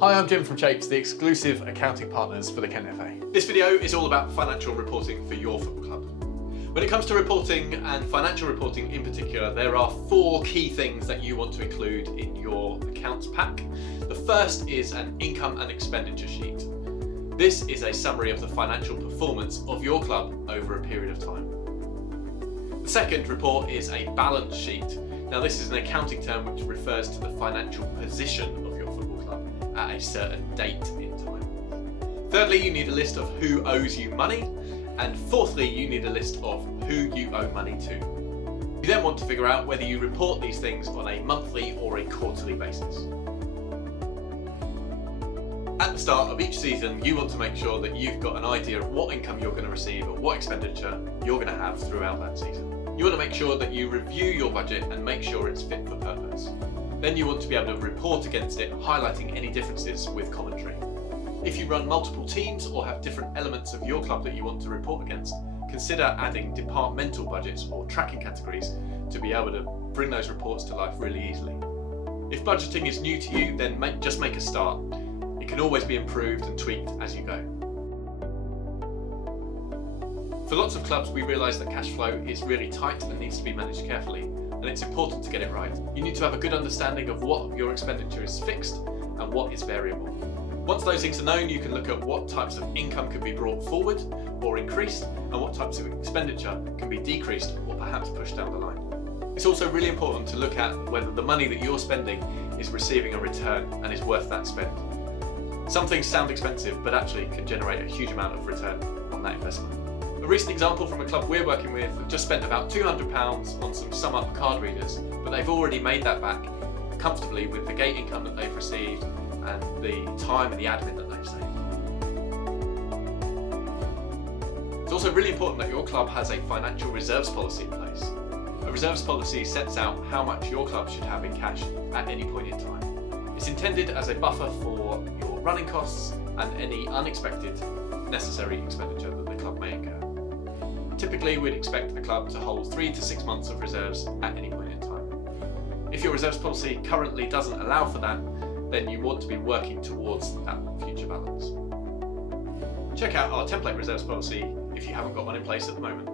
Hi, I'm Jim from Shapes, the exclusive accounting partners for the Kent FA. This video is all about financial reporting for your football club. When it comes to reporting, and financial reporting in particular, there are 4 key things that you want to include in your accounts pack. The first is an income and expenditure sheet. This is a summary of the financial performance of your club over a period of time. The second report is a balance sheet. Now, this is an accounting term which refers to the financial position of your football club at a certain date in time. Thirdly, you need a list of who owes you money. And fourthly, you need a list of who you owe money to. You then want to figure out whether you report these things on a monthly or a quarterly basis. At the start of each season, you want to make sure that you've got an idea of what income you're going to receive and what expenditure you're going to have throughout that season. You want to make sure that you review your budget and make sure it's fit for purpose. Then you want to be able to report against it, highlighting any differences with commentary. If you run multiple teams or have different elements of your club that you want to report against, consider adding departmental budgets or tracking categories to be able to bring those reports to life really easily. If budgeting is new to you, then just make a start. It can always be improved and tweaked as you go. For lots of clubs, we realise that cash flow is really tight and needs to be managed carefully, and it's important to get it right. You need to have a good understanding of what of your expenditure is fixed and what is variable. Once those things are known, you can look at what types of income can be brought forward or increased, and what types of expenditure can be decreased or perhaps pushed down the line. It's also really important to look at whether the money that you're spending is receiving a return and is worth that spend. Some things sound expensive, but actually can generate a huge amount of return on that investment. A recent example from a club we're working with have just spent about £200 on some SumUp card readers, but they've already made that back comfortably with the gate income that they've received and the time and the admin that they've saved. It's also really important that your club has a financial reserves policy in place. A reserves policy sets out how much your club should have in cash at any point in time. It's intended as a buffer for your running costs and any unexpected necessary expenditure that the club may incur. Typically, we'd expect the club to hold 3 to 6 months of reserves at any point in time. If your reserves policy currently doesn't allow for that, then you want to be working towards that future balance. Check out our template reserves policy if you haven't got one in place at the moment.